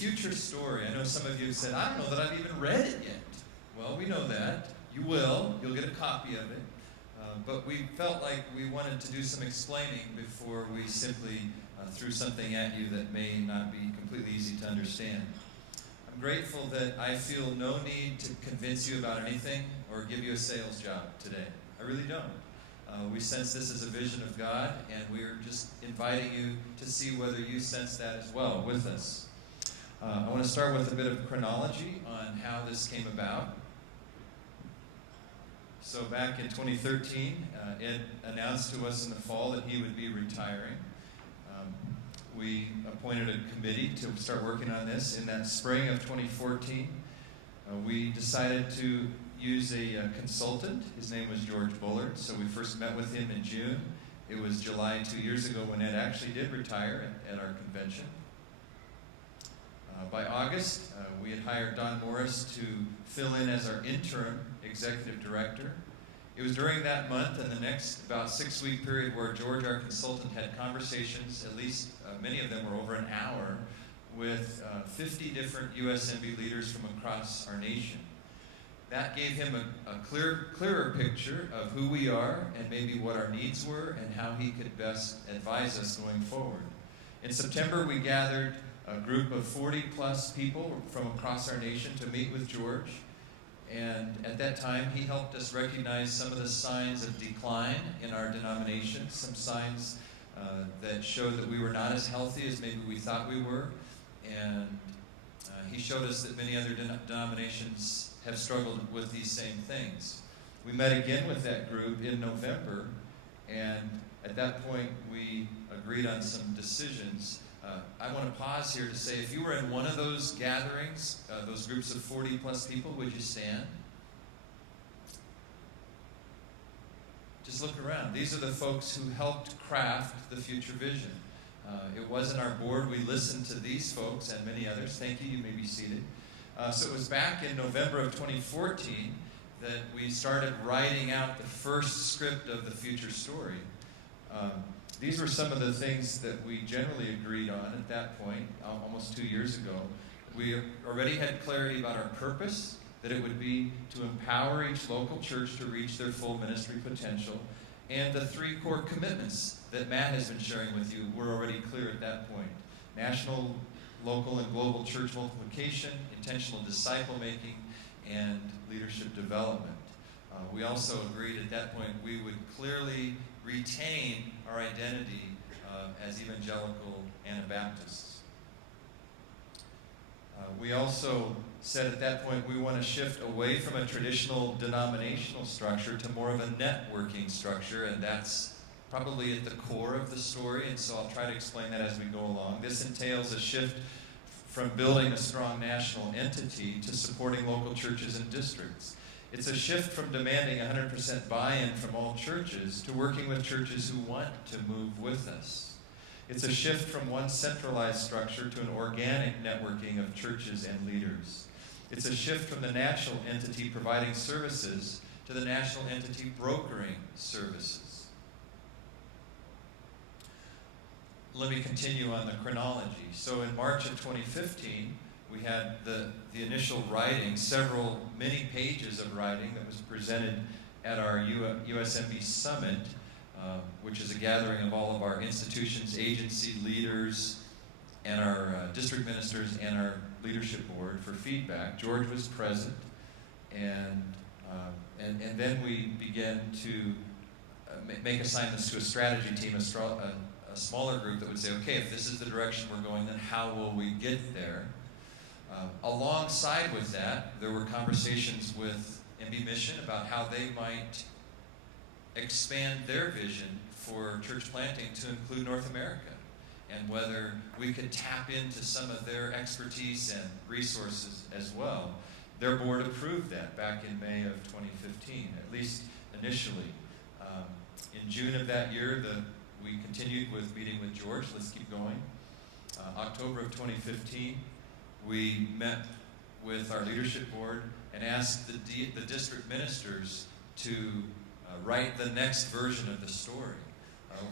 Future Story. I know some of you have said, I don't know that I've even read it yet. Well, we know that. You will. You'll get a copy of it. But we felt like we wanted to do some explaining before we simply threw something at you that may not be completely easy to understand. I'm grateful that I feel no need to convince you about anything or give you a sales job today. I really don't. We sense this as a vision of God, and we're just inviting you to see whether you sense that as well with us. I want to start with a bit of chronology on how this came about. So back in 2013, Ed announced to us in the fall that he would be retiring. We appointed a committee to start working on this. In that spring of 2014, we decided to use a consultant. His name was George Bullard. So we first met with him in June. It was July 2 years ago when Ed actually did retire at our convention. By August, we had hired Don Morris to fill in as our interim executive director. It was during that month and the next about 6-week period where George, our consultant, had conversations, at least many of them were over an hour, with 50 different USMB leaders from across our nation. That gave him a clearer picture of who we are and maybe what our needs were and how he could best advise us going forward. In September, we gathered a group of 40-plus people from across our nation to meet with George. And at that time, he helped us recognize some of the signs of decline in our denomination, some signs that showed that we were not as healthy as maybe we thought we were. And he showed us that many other denominations have struggled with these same things. We met again with that group in November, and at that point, we agreed on some decisions. I want to pause here to say, if you were in one of those gatherings, those groups of 40-plus people, would you stand? Just look around. These are the folks who helped craft the future vision. It wasn't our board. We listened to these folks and many others. Thank you. You may be seated. So it was back in November of 2014 that we started writing out the first script of the future story. These were some of the things that we generally agreed on at that point, almost 2 years ago. We already had clarity about our purpose, that it would be to empower each local church to reach their full ministry potential, and the 3 core commitments that Matt has been sharing with you were already clear at that point. National, local, and global church multiplication, intentional disciple making, and leadership development. We also agreed at that point we would clearly retain our identity as evangelical Anabaptists. We also said at that point we want to shift away from a traditional denominational structure to more of a networking structure, and that's probably at the core of the story, and so I'll try to explain that as we go along. This entails a shift from building a strong national entity to supporting local churches and districts. It's a shift from demanding 100% buy-in from all churches to working with churches who want to move with us. It's a shift from one centralized structure to an organic networking of churches and leaders. It's a shift from the national entity providing services to the national entity brokering services. Let me continue on the chronology. So in March of 2015, we had the initial writing, many pages of writing that was presented at our USMB Summit, which is a gathering of all of our institutions, agency leaders, and our district ministers and our leadership board for feedback. George was present, and then we began to make assignments to a strategy team, a smaller group that would say, okay, if this is the direction we're going, then how will we get there? Alongside with that, there were conversations with MB Mission about how they might expand their vision for church planting to include North America, and whether we could tap into some of their expertise and resources as well. Their board approved that back in May of 2015, at least initially. In June of that year, we continued with meeting with George. Let's keep going. October of 2015, we met with our leadership board and asked the district ministers to write the next version of the story.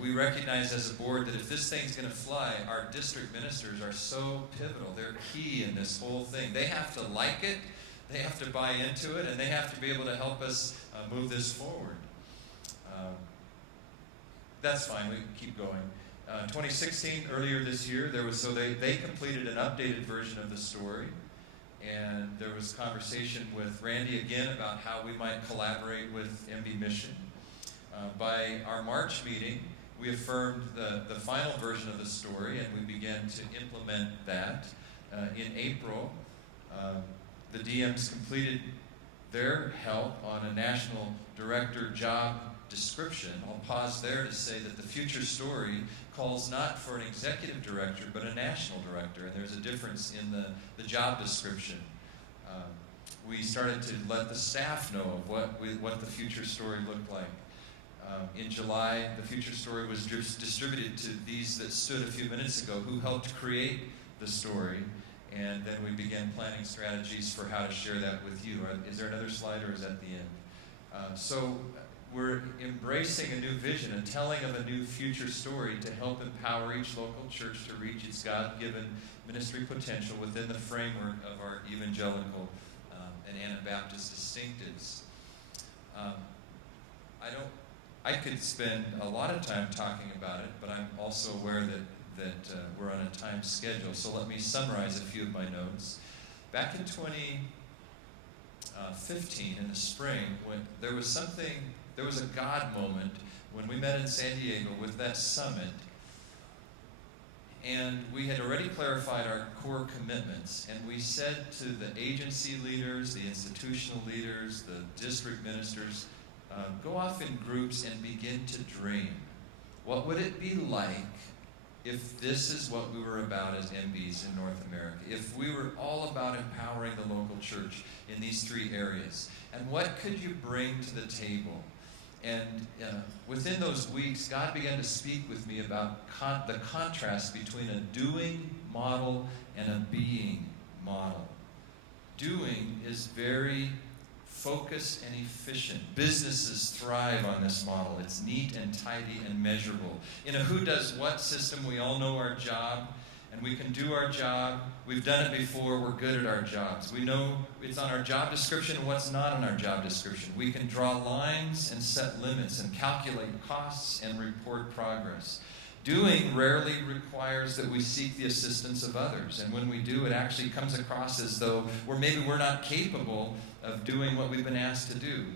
We recognize as a board that if this thing's going to fly, our district ministers are so pivotal. They're key in this whole thing. They have to like it, they have to buy into it, and they have to be able to help us move this forward. That's fine, we can keep going. 2016, earlier this year, they completed an updated version of the story, and there was conversation with Randy again about how we might collaborate with MB Mission. By our March meeting, we affirmed the final version of the story, and we began to implement that. In April, the DMs completed their help on a national director job description. I'll pause there to say that the Future Story calls not for an executive director, but a national director, and there's a difference in the job description. We started to let the staff know of what the Future Story looked like. In July, the Future Story was distributed to these that stood a few minutes ago who helped create the story, and then we began planning strategies for how to share that with you. Is there another slide, or is that the end? So we're embracing a new vision, a telling of a new future story to help empower each local church to reach its God-given ministry potential within the framework of our evangelical and Anabaptist distinctives. I could spend a lot of time talking about it, but I'm also aware that we're on a time schedule. So let me summarize a few of my notes. Back in 2015, in the spring, when there was a God moment when we met in San Diego with that summit, and we had already clarified our core commitments, and we said to the agency leaders, the institutional leaders, the district ministers, go off in groups and begin to dream. What would it be like if this is what we were about as MBs in North America? If we were all about empowering the local church in these three areas? And what could you bring to the table? And within those weeks, God began to speak with me about the contrast between a doing model and a being model. Doing is very focused and efficient. Businesses thrive on this model. It's neat and tidy and measurable. In a who does what system, we all know our job, and we can do our job. We've done it before. We're good at our jobs. We know it's on our job description and what's not on our job description. We can draw lines and set limits and calculate costs and report progress. Doing rarely requires that we seek the assistance of others, and when we do, it actually comes across as though we're not capable of doing what we've been asked to do.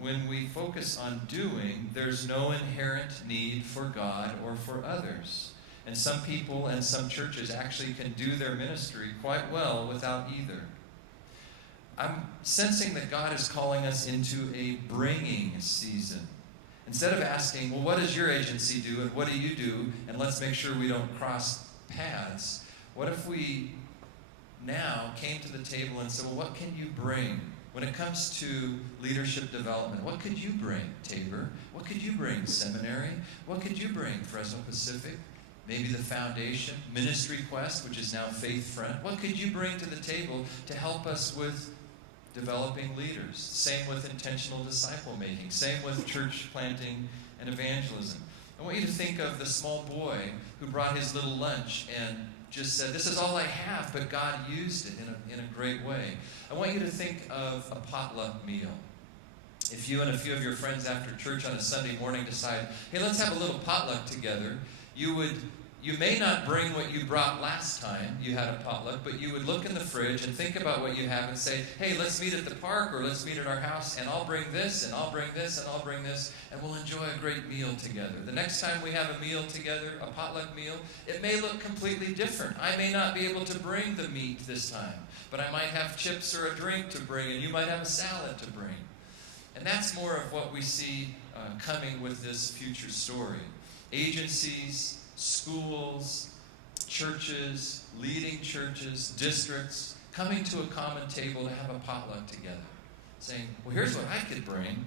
When we focus on doing, there's no inherent need for God or for others. And some people and some churches actually can do their ministry quite well without either. I'm sensing that God is calling us into a bringing season. Instead of asking, well, what does your agency do and what do you do, and let's make sure we don't cross paths, what if we now came to the table and said, well, what can you bring? When it comes to leadership development, what could you bring, Tabor? What could you bring, Seminary? What could you bring, Fresno Pacific? Maybe the Foundation, Ministry Quest, which is now Faith Front. What could you bring to the table to help us with developing leaders? Same with intentional disciple making. Same with church planting and evangelism. I want you to think of the small boy who brought his little lunch and just said, this is all I have, but God used it in a great way. I want you to think of a potluck meal. If you and a few of your friends after church on a Sunday morning decide, hey, let's have a little potluck together, you may not bring what you brought last time you had a potluck, but you would look in the fridge and think about what you have and say, hey, let's meet at the park or let's meet at our house, and I'll bring this, and I'll bring this, and I'll bring this, and we'll enjoy a great meal together. The next time we have a meal together, a potluck meal, it may look completely different. I may not be able to bring the meat this time, but I might have chips or a drink to bring, and you might have a salad to bring. And that's more of what we see coming with this future story. Agencies, schools, churches, leading churches, districts, coming to a common table to have a potluck together, saying, well, here's what I could bring.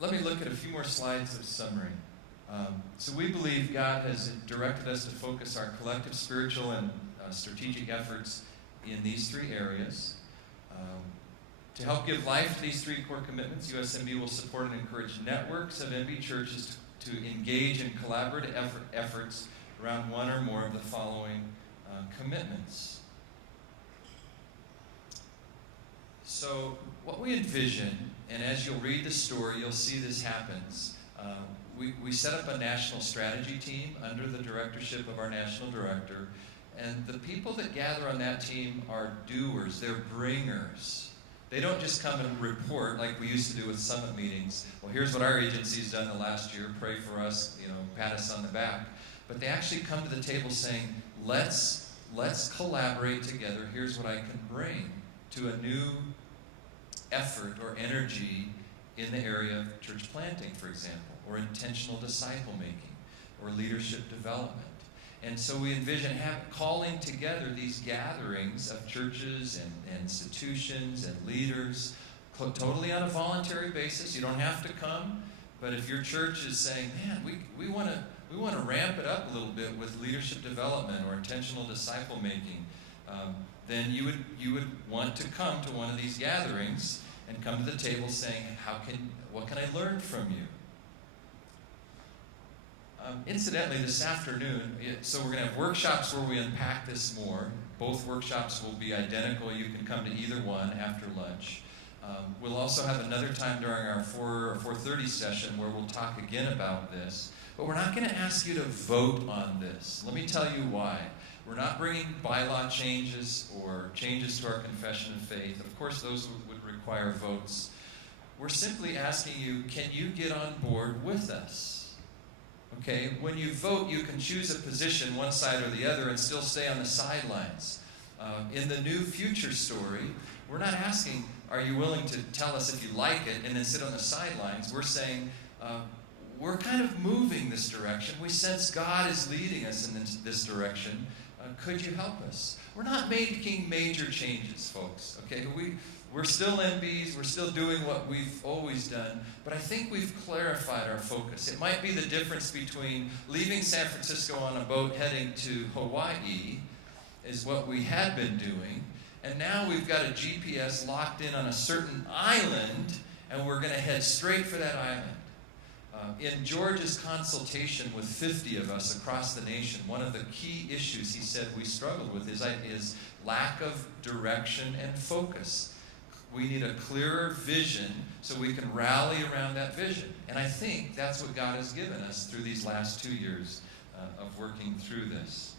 Let me look at a few more slides of summary. So we believe God has directed us to focus our collective spiritual and strategic efforts in these three areas. To help give life to these three core commitments, USMB will support and encourage networks of MB churches to engage in collaborative efforts around one or more of the following commitments. So what we envision, and as you'll read the story, you'll see this happens. We set up a national strategy team under the directorship of our national director, and the people that gather on that team are doers, they're bringers. They don't just come and report like we used to do with summit meetings. Well, here's what our agency's done the last year, pray for us, pat us on the back. But they actually come to the table saying, let's collaborate together. Here's what I can bring to a new effort or energy in the area of church planting, for example, or intentional disciple making, or leadership development. And so we envision calling together these gatherings of churches and institutions and leaders, totally on a voluntary basis. You don't have to come, but if your church is saying, man, we want to ramp it up a little bit with leadership development or intentional disciple making, then you would want to come to one of these gatherings and come to the table saying, what can I learn from you? Incidentally, this afternoon, so we're going to have workshops where we unpack this more. Both workshops will be identical. You can come to either one after lunch. We'll also have another time during our 4 or 4:30 session where we'll talk again about this. But we're not going to ask you to vote on this. Let me tell you why. We're not bringing bylaw changes or changes to our confession of faith. Of course, those would require votes. We're simply asking you, can you get on board with us? Okay, when you vote, you can choose a position, one side or the other, and still stay on the sidelines. In the new Future Story, we're not asking, are you willing to tell us if you like it and then sit on the sidelines? We're saying, we're kind of moving this direction. We sense God is leading us in this direction. Could you help us? We're not making major changes, folks. Okay, we're still MBs. We're still doing what we've always done. But I think we've clarified our focus. It might be the difference between leaving San Francisco on a boat heading to Hawaii, is what we had been doing, and now we've got a GPS locked in on a certain island, and we're going to head straight for that island. In George's consultation with 50 of us across the nation, one of the key issues he said we struggled with is lack of direction and focus. We need a clearer vision so we can rally around that vision. And I think that's what God has given us through these last 2 years of working through this.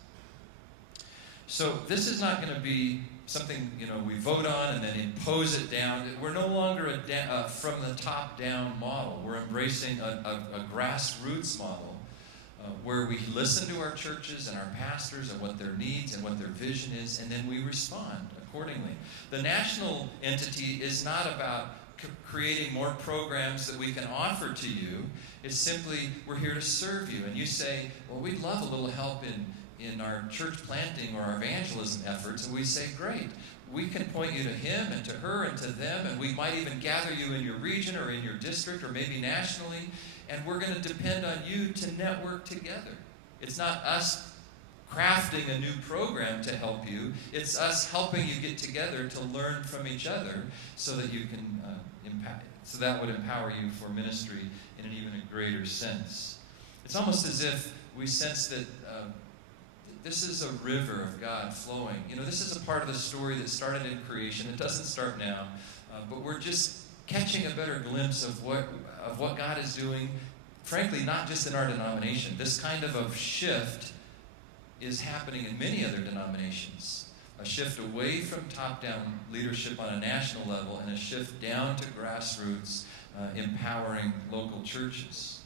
So this is not going to be something we vote on and then impose it down. We're no longer a from the top down model. We're embracing a grassroots model where we listen to our churches and our pastors and what their needs and what their vision is, and then we respond accordingly. The national entity is not about creating more programs that we can offer to you. It's simply, we're here to serve you. And you say, well, we'd love a little help in our church planting or our evangelism efforts, and we say, great. We can point you to him and to her and to them, and we might even gather you in your region or in your district or maybe nationally, and we're going to depend on you to network together. It's not us crafting a new program to help you. It's us helping you get together to learn from each other so that you can so that would empower you for ministry in an even greater sense. It's almost as if we sense that this is a river of God flowing. This is a part of the story that started in creation. It doesn't start now, but we're just catching a better glimpse of what God is doing, frankly, not just in our denomination. This kind of a shift is happening in many other denominations. A shift away from top-down leadership on a national level and a shift down to grassroots, empowering local churches.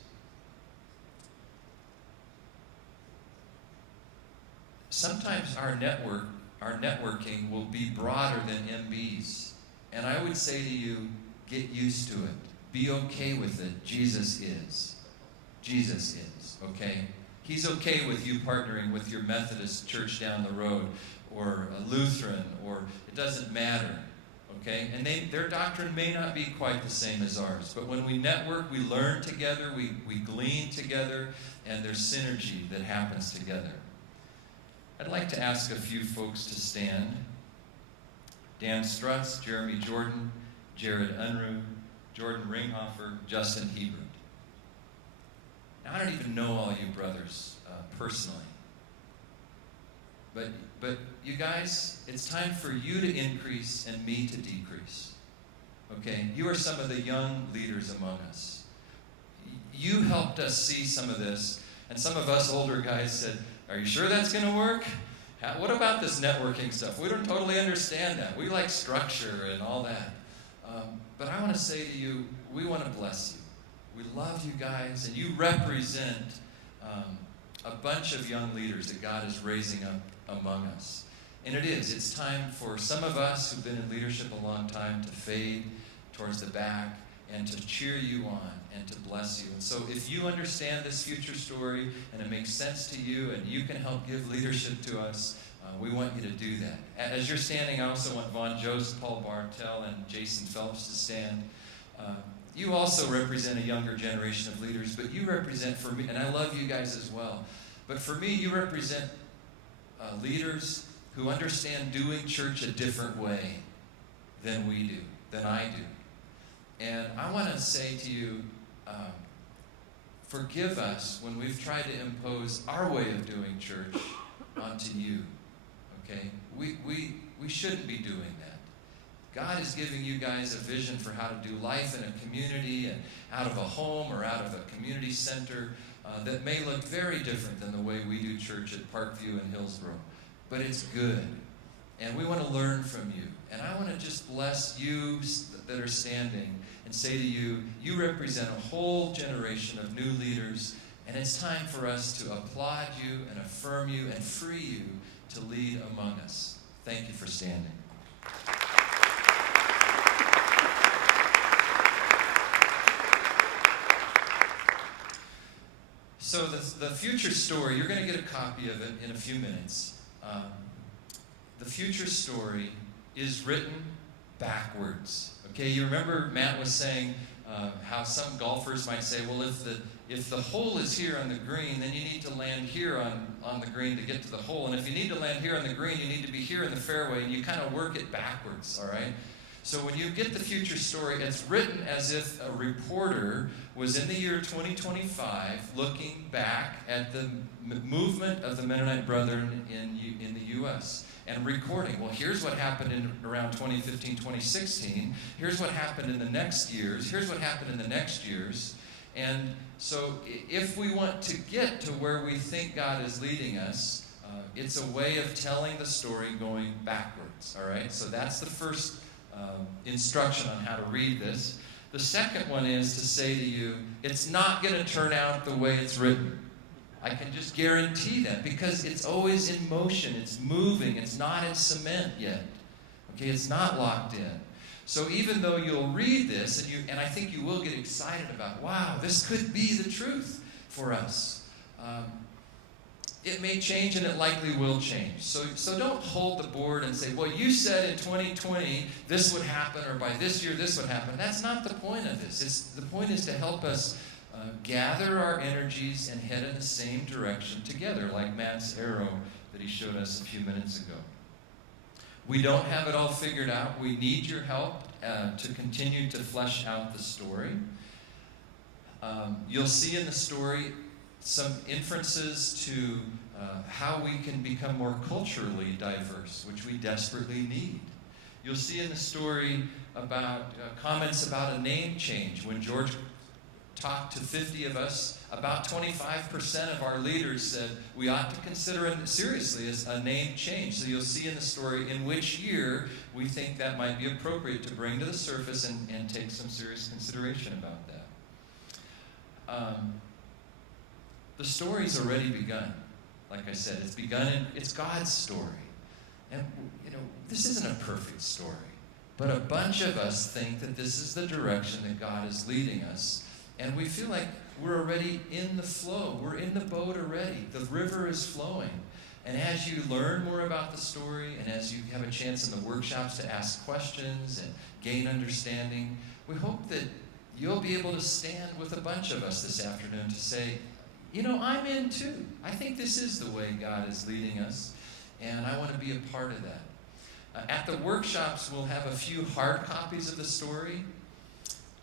Sometimes our networking will be broader than MBs. And I would say to you, get used to it. Be okay with it. Jesus is. Jesus is, okay? He's okay with you partnering with your Methodist church down the road or a Lutheran, or it doesn't matter, okay? And their doctrine may not be quite the same as ours. But when we network, we learn together, we glean together, and there's synergy that happens together. I'd like to ask a few folks to stand. Dan Strutz, Jeremy Jordan, Jared Unruh, Jordan Ringhofer, Justin Hebert. Now, I don't even know all you brothers personally. But you guys, it's time for you to increase and me to decrease. Okay? You are some of the young leaders among us. You helped us see some of this, and some of us older guys said, "Are you sure that's going to work? What about this networking stuff? We don't totally understand that. We like structure and all that." But I want to say to you, we want to bless you. We love you guys, and you represent a bunch of young leaders that God is raising up among us. And it's time for some of us who've been in leadership a long time to fade towards the back and to cheer you on and to bless you. And so if you understand this future story and it makes sense to you and you can help give leadership to us, we want you to do that. As you're standing, I also want Vaughn Joseph, Paul Bartel, and Jason Phelps to stand. You also represent a younger generation of leaders, but you represent, for me, and I love you guys as well, but for me, you represent leaders who understand doing church a different way than we do, than I do. And I want to say to you, forgive us when we've tried to impose our way of doing church onto you. Okay? We shouldn't be doing that. God is giving you guys a vision for how to do life in a community and out of a home or out of a community center that may look very different than the way we do church at Parkview and Hillsborough. But it's good. And we want to learn from you. And I want to just bless you that are standing and say to you, you represent a whole generation of new leaders, and it's time for us to applaud you and affirm you and free you to lead among us. Thank you for standing. So the future story, you're going to get a copy of it in a few minutes. The future story is written backwards. Okay, you remember Matt was saying how some golfers might say, well, if the hole is here on the green, then you need to land here on the green to get to the hole. And if you need to land here on the green, you need to be here in the fairway, and you kind of work it backwards, all right? So when you get the future story, it's written as if a reporter was in the year 2025 looking back at the movement of the Mennonite Brethren in the U.S. and recording. Well, here's what happened in around 2015, 2016. Here's what happened in the next years. Here's what happened in the next years. And so if we want to get to where we think God is leading us, it's a way of telling the story going backwards, all right? So that's the first instruction on how to read this. The second one is to say to you, it's not going to turn out the way it's written. I can just guarantee that, because it's always in motion, it's moving, it's not in cement yet. Okay, it's not locked in. So even though you'll read this, and I think you will get excited about, wow, this could be the truth for us. It may change, and it likely will change. So don't hold the board and say, well, you said in 2020 this would happen, or by this year this would happen. That's not the point of this. The point is to help us gather our energies and head in the same direction together, like Matt's arrow that he showed us a few minutes ago. We don't have it all figured out. We need your help to continue to flesh out the story. You'll see in the story some inferences to how we can become more culturally diverse, which we desperately need. You'll see in the story about comments about a name change. When George talked to 50 of us, about 25% of our leaders said we ought to consider it seriously as a name change. So you'll see in the story in which year we think that might be appropriate to bring to the surface and take some serious consideration about that. The story's already begun. Like I said, it's begun, and it's God's story. And, this isn't a perfect story, but a bunch of us think that this is the direction that God is leading us. And we feel like we're already in the flow. We're in the boat already. The river is flowing. And as you learn more about the story, and as you have a chance in the workshops to ask questions and gain understanding, we hope that you'll be able to stand with a bunch of us this afternoon to say, I'm in too. I think this is the way God is leading us, and I want to be a part of that. At the workshops, we'll have a few hard copies of the story.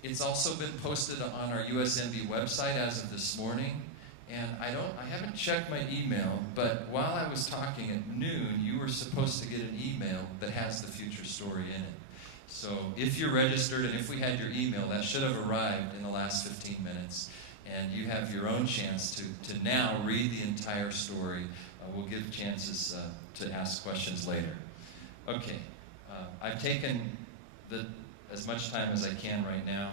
It's also been posted on our USMB website as of this morning. And I haven't checked my email, but while I was talking at noon, you were supposed to get an email that has the future story in it. So if you're registered and if we had your email, that should have arrived in the last 15 minutes. And you have your own chance to now read the entire story. We'll give chances to ask questions later. Okay, I've taken as much time as I can right now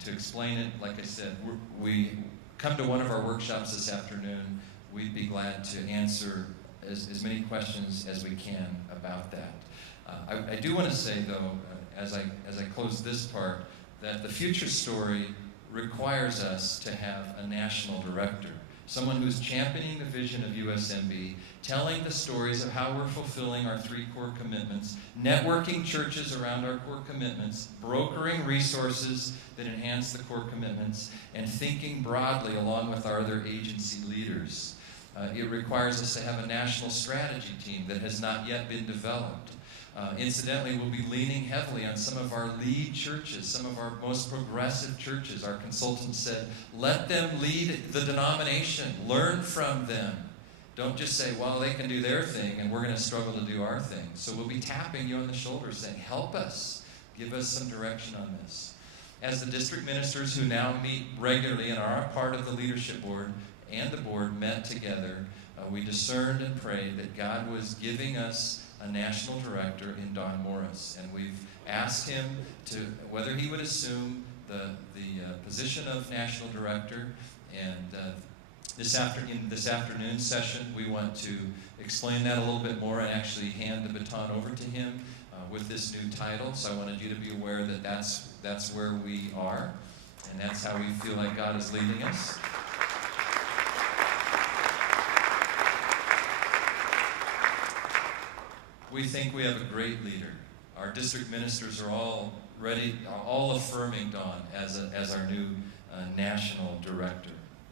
to explain it. Like I said, we come to one of our workshops this afternoon. We'd be glad to answer as many questions as we can about that. I do want to say, though, as I close this part, that the future story requires us to have a national director, someone who's championing the vision of USMB, telling the stories of how we're fulfilling our 3 core commitments, networking churches around our core commitments, brokering resources that enhance the core commitments, and thinking broadly along with our other agency leaders. It requires us to have a national strategy team that has not yet been developed. Incidentally, we'll be leaning heavily on some of our lead churches, some of our most progressive churches. Our consultant said, let them lead the denomination. Learn from them. Don't just say, well, they can do their thing and we're going to struggle to do our thing. So we'll be tapping you on the shoulder saying, help us. Give us some direction on this. As the district ministers who now meet regularly and are a part of the leadership board and the board met together, we discerned and prayed that God was giving us a national director in Don Morris, and we've asked him whether he would assume the position of national director. And this afternoon's session, we want to explain that a little bit more and actually hand the baton over to him with this new title. So I wanted you to be aware that that's where we are, and that's how we feel like God is leading us. We think we have a great leader. Our district ministers are all affirming Don as our new national director.